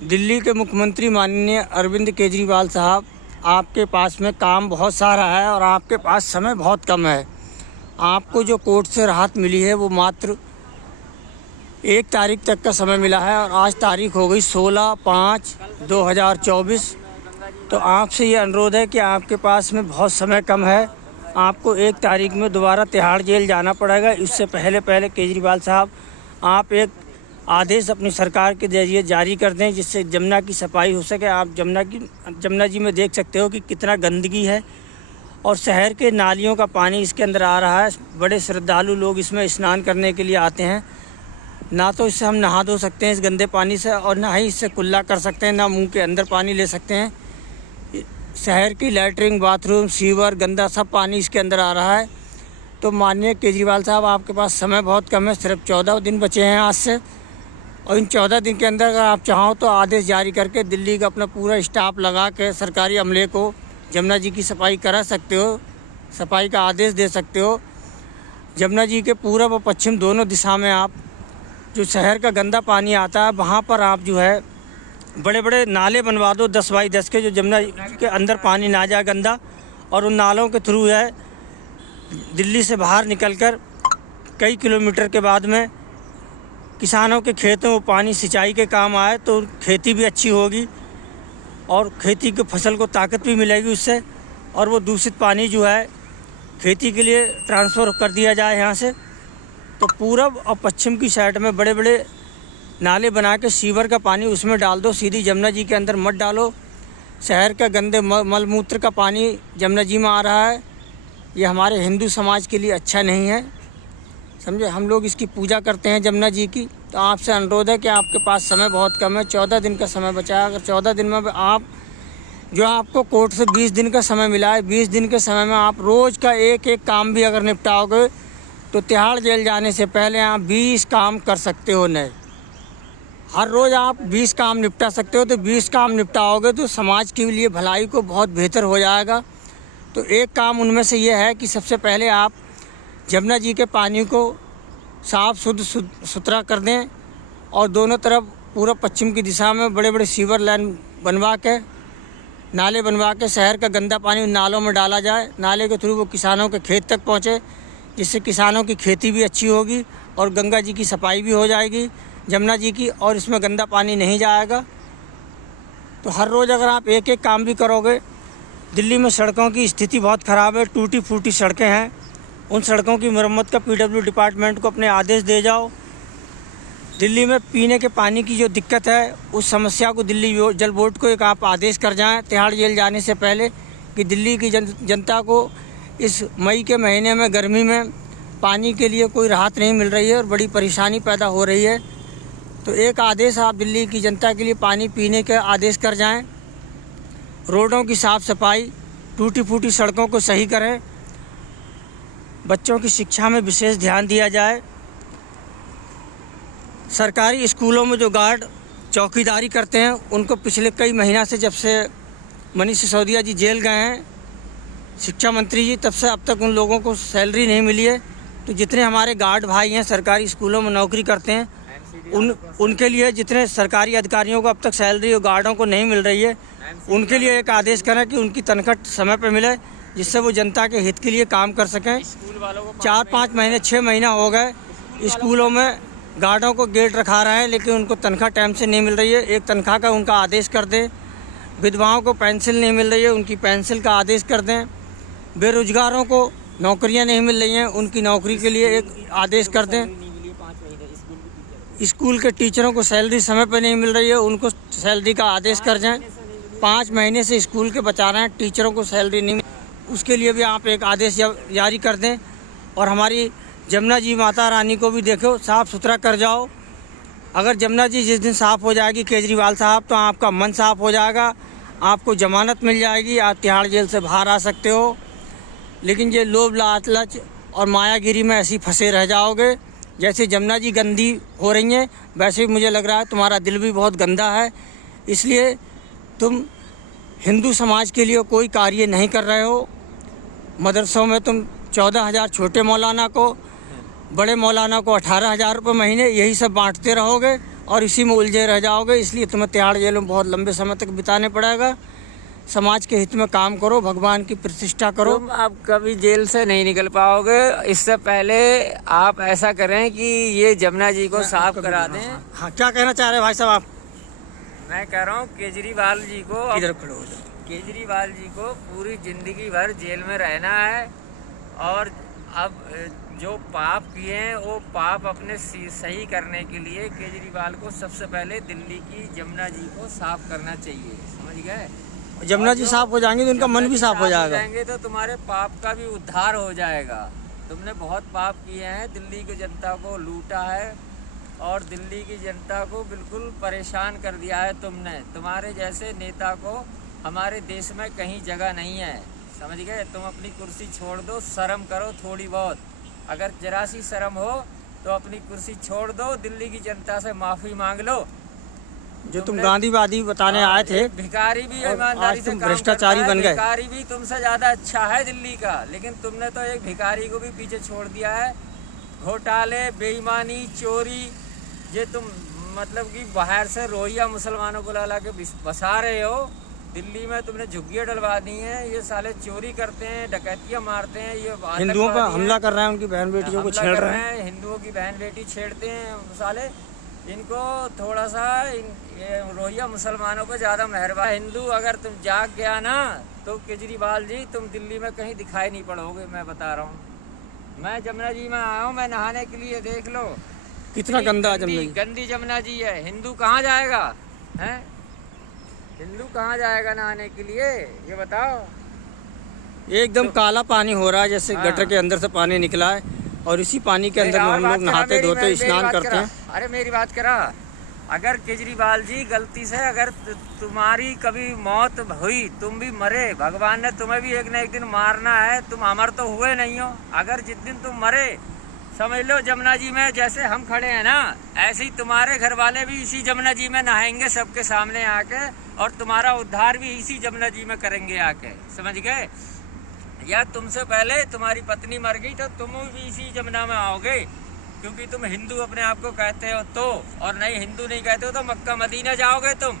दिल्ली के मुख्यमंत्री माननीय अरविंद केजरीवाल साहब, आपके पास में काम बहुत सारा है और आपके पास समय बहुत कम है। आपको जो कोर्ट से राहत मिली है वो मात्र 1 तारीख तक का समय मिला है और आज तारीख हो गई 16/5/2024। तो आपसे ये अनुरोध है कि आपके पास में बहुत समय कम है। आपको 1 तारीख में दोबारा तिहाड़ जेल जाना पड़ेगा। इससे पहले केजरीवाल साहब, आप एक आदेश अपनी सरकार के जरिए जारी कर दें जिससे जमुना की सफाई हो सके। आप जमुना जी में देख सकते हो कि कितना गंदगी है और शहर के नालियों का पानी इसके अंदर आ रहा है। बड़े श्रद्धालु लोग इसमें स्नान करने के लिए आते हैं। ना तो इससे हम नहा धो सकते हैं इस गंदे पानी से, और ना ही इससे कुल्ला कर सकते हैं, ना मुंह के अंदर पानी ले सकते हैं। शहर की लैट्रिन, बाथरूम, सीवर, गंदा सब पानी इसके अंदर आ रहा है। तो माननीय केजरीवाल साहब, आपके पास समय बहुत कम है, सिर्फ 14 दिन बचे हैं आज से। और इन 14 दिन के अंदर अगर आप चाहो तो आदेश जारी करके दिल्ली का अपना पूरा स्टाफ लगा के सरकारी अमले को जमुना जी की सफाई करा सकते हो, सफाई का आदेश दे सकते हो। जमुना जी के पूरब और पश्चिम दोनों दिशा में आप जो शहर का गंदा पानी आता है वहाँ पर आप जो है बड़े बड़े नाले बनवा दो 10 बाई 10 के, जो जमुना के अंदर पानी ना जाए गंदा। और उन नालों के थ्रू है दिल्ली से बाहर निकलकर कई किलोमीटर के बाद में किसानों के खेतों में पानी सिंचाई के काम आए तो खेती भी अच्छी होगी और खेती की फसल को ताकत भी मिलेगी उससे। और वो दूषित पानी जो है खेती के लिए ट्रांसफ़र कर दिया जाए यहाँ से। तो पूरब और पश्चिम की साइड में बड़े बड़े नाले बना के सीवर का पानी उसमें डाल दो, सीधी जमुना जी के अंदर मत डालो। शहर का गंदे मल मूत्र का पानी जमुना जी में आ रहा है, ये हमारे हिंदू समाज के लिए अच्छा नहीं है, समझे। हम लोग इसकी पूजा करते हैं जमुना जी की। तो आपसे अनुरोध है कि आपके पास समय बहुत कम है, 14 दिन का समय बचा है। अगर 14 दिन में आप जो आपको कोर्ट से 20 दिन का समय मिला है, 20 दिन के समय में आप रोज़ का एक काम भी अगर निपटाओगे तो तिहाड़ जेल जाने से पहले आप 20 काम कर सकते हो। नए हर रोज़ आप 20 काम निपटा सकते हो। तो 20 काम निपटाओगे तो समाज के लिए भलाई को बहुत बेहतर हो जाएगा। तो एक काम उनमें से ये है कि सबसे पहले आप जमुना जी के पानी को साफ़ सुथरा कर दें और दोनों तरफ पूर्व पश्चिम की दिशा में बड़े बड़े सीवर लाइन बनवा के, नाले बनवा के शहर का गंदा पानी उन नालों में डाला जाए। नाले के थ्रू वो किसानों के खेत तक पहुँचे, जिससे किसानों की खेती भी अच्छी होगी और गंगा जी की सफाई भी हो जाएगी जमुना जी की, और इसमें गंदा पानी नहीं जाएगा। तो हर रोज़ अगर आप एक काम भी करोगे। दिल्ली में सड़कों की स्थिति बहुत ख़राब है, टूटी फूटी सड़कें हैं। उन सड़कों की मरम्मत का पीडब्ल्यू डिपार्टमेंट को अपने आदेश दे जाओ। दिल्ली में पीने के पानी की जो दिक्कत है उस समस्या को दिल्ली जल बोर्ड को एक आप आदेश कर जाएं तिहाड़ जेल जाने से पहले कि दिल्ली की जनता को इस मई के महीने में गर्मी में पानी के लिए कोई राहत नहीं मिल रही है और बड़ी परेशानी पैदा हो रही है। तो एक आदेश आप दिल्ली की जनता के लिए पानी पीने का आदेश कर जाएं। रोडों की साफ़ सफाई, टूटी फूटी सड़कों को सही करें। बच्चों की शिक्षा में विशेष ध्यान दिया जाए। सरकारी स्कूलों में जो गार्ड चौकीदारी करते हैं उनको पिछले कई महीना से, जब से मनीष सिसोदिया जी जेल गए हैं, शिक्षा मंत्री जी, तब से अब तक उन लोगों को सैलरी नहीं मिली है। तो जितने हमारे गार्ड भाई हैं सरकारी स्कूलों में नौकरी करते हैं उनके लिए, जितने सरकारी अधिकारियों को अब तक सैलरी और गार्डों को नहीं मिल रही है, उनके लिए एक आदेश करें कि उनकी तनख्वाह समय पर मिले, जिससे वो जनता के हित के लिए काम कर सकें। 4-5 महीने 6 महीना हो गए स्कूलों में गार्डों को गेट रखा रहे हैं, लेकिन उनको तनख्वाह टाइम से नहीं मिल रही है। एक तनख्वाह का उनका आदेश कर दें। विधवाओं को पेंसिल नहीं मिल रही है, उनकी पेंसिल का आदेश कर दें। बेरोजगारों को नौकरियां नहीं मिल रही हैं, उनकी नौकरी के लिए एक आदेश कर दें। स्कूल के टीचरों को सैलरी समय पर नहीं मिल रही है, उनको सैलरी का आदेश कर जाएँ। 5 महीने से स्कूल के बचा रहे हैं, टीचरों को सैलरी नहीं, उसके लिए भी आप एक आदेश जारी कर दें। और हमारी जमुना जी माता रानी को भी देखो, साफ़ सुथरा कर जाओ। अगर जमुना जी जिस दिन साफ़ हो जाएगी केजरीवाल साहब, तो आपका मन साफ़ हो जाएगा, आपको ज़मानत मिल जाएगी, आप तिहाड़ जेल से बाहर आ सकते हो। लेकिन ये लोभ लालच और मायागिरी में ऐसे फंसे रह जाओगे। जैसे जमुना जी गंदी हो रही हैं, वैसे ही मुझे लग रहा है तुम्हारा दिल भी बहुत गंदा है। इसलिए तुम हिंदू समाज के लिए कोई कार्य नहीं कर रहे हो। मदरसों में तुम 14,000 छोटे मौलाना को, बड़े मौलाना को 18,000 रुपये महीने, यही सब बांटते रहोगे और इसी में उलझे रह जाओगे। इसलिए तुम्हें तिहाड़ जेल में बहुत लंबे समय तक बिताने पड़ेगा। समाज के हित में काम करो, भगवान की प्रतिष्ठा करो। तुम अब कभी जेल से नहीं निकल पाओगे। इससे पहले आप ऐसा करें कि ये जमुना जी को साफ करा दें। हाँ, क्या कहना चाह रहे हैं भाई साहब आप? मैं कह रहा हूँ केजरीवाल जी को, इधर खड़े हो जाओ। केजरीवाल जी को पूरी जिंदगी भर जेल में रहना है। और अब जो पाप किए हैं वो पाप अपने सही करने के लिए केजरीवाल को सबसे पहले दिल्ली की जमुना जी को साफ करना चाहिए। समझ गए? जमुना जी साफ हो जाएंगे तो उनका मन भी साफ हो जाएंगे तो तुम्हारे पाप का भी उद्धार हो जाएगा। तुमने बहुत पाप किए हैं, दिल्ली की जनता को लूटा है और दिल्ली की जनता को बिल्कुल परेशान कर दिया है तुमने। तुम्हारे जैसे नेता को हमारे देश में कहीं जगह नहीं है। समझ गए? तुम अपनी कुर्सी छोड़ दो, शर्म करो थोड़ी बहुत। अगर जरा सी शर्म हो तो अपनी कुर्सी छोड़ दो, दिल्ली की जनता से माफी मांग लो। जो तुम गांधीवादी बताने आए थे, भिखारी भी ईमानदारी से काम भ्रष्टाचारी बन गए। भिखारी भी तुमसे ज्यादा अच्छा है दिल्ली का, लेकिन तुमने तो एक भिखारी को भी पीछे छोड़ दिया है। घोटाले, बेईमानी, चोरी, ये तुम मतलब कि बाहर से रोहिया मुसलमानों को ला के बसा रहे हो। दिल्ली में तुमने झुग्गियां डलवा दी हैं। ये साले चोरी करते हैं, डकैतियां मारते हैं, ये हिंदुओं पर हमला कर रहे हैं, उनकी बहन बेटियों को छेड़ रहे हैं। हिंदुओं की बहन बेटी छेड़ते हैं साले। इनको थोड़ा सा ये रोहिया मुसलमानों को ज्यादा मेहरबान। हिंदू अगर तुम जाग गया ना तो केजरीवाल जी तुम दिल्ली में कहीं दिखाई नहीं पड़ोगे। मैं बता रहा हूँ। मैं जमुना जी में आया हूँ, मैं नहाने के लिए। देख लो कितना गंदा जमुना जी। गंदी जमुना जी है। हिंदू कहाँ जाएगा? हैं? हिंदू कहाँ जाएगा नहाने के लिए? ये बताओ। एकदम काला पानी हो रहा है, जैसे गटर के अंदर से पानी निकला है और इसी पानी के अंदर में हम लोग नहाते धोते स्नान करते हैं। अरे मेरी बात करा। अगर केजरीवाल जी गलती से अगर तुम्हारी कभी मौत हुई, तुम भी मरे, भगवान ने तुम्हें भी एक न एक दिन मारना है। तुम अमर तो हुए नहीं हो। अगर जिस दिन तुम मरे, समझ लो जमुना जी में जैसे हम खड़े हैं ना, ऐसे ही तुम्हारे घर वाले भी इसी जमुना जी में नहाएंगे सबके सामने आके, और तुम्हारा उद्धार भी इसी जमुना जी में करेंगे आके। समझ गए? या तुमसे पहले तुम्हारी पत्नी मर गई तो तुम भी इसी जमुना में आओगे, क्योंकि तुम हिंदू अपने आप को कहते हो तो। और नहीं हिंदू नहीं कहते हो तो मक्का मदीना जाओगे तुम।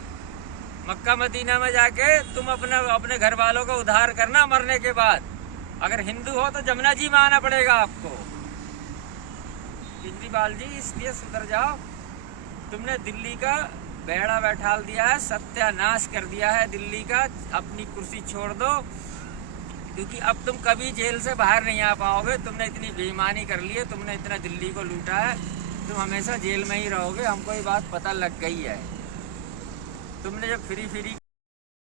मक्का मदीना में जाके तुम अपने घर वालों को उद्धार करना मरने के बाद। अगर हिंदू हो तो जमुना जी में आना पड़ेगा आपको। केजरीवाल जी इसलिए सुधर जाओ। तुमने दिल्ली का बेड़ा बैठाल दिया है, सत्यानाश कर दिया है दिल्ली का। अपनी कुर्सी छोड़ दो, क्योंकि अब तुम कभी जेल से बाहर नहीं आ पाओगे। तुमने इतनी बेईमानी कर ली है, तुमने इतना दिल्ली को लूटा है, तुम हमेशा जेल में ही रहोगे। हमको ये बात पता लग गई है। तुमने जब फ्री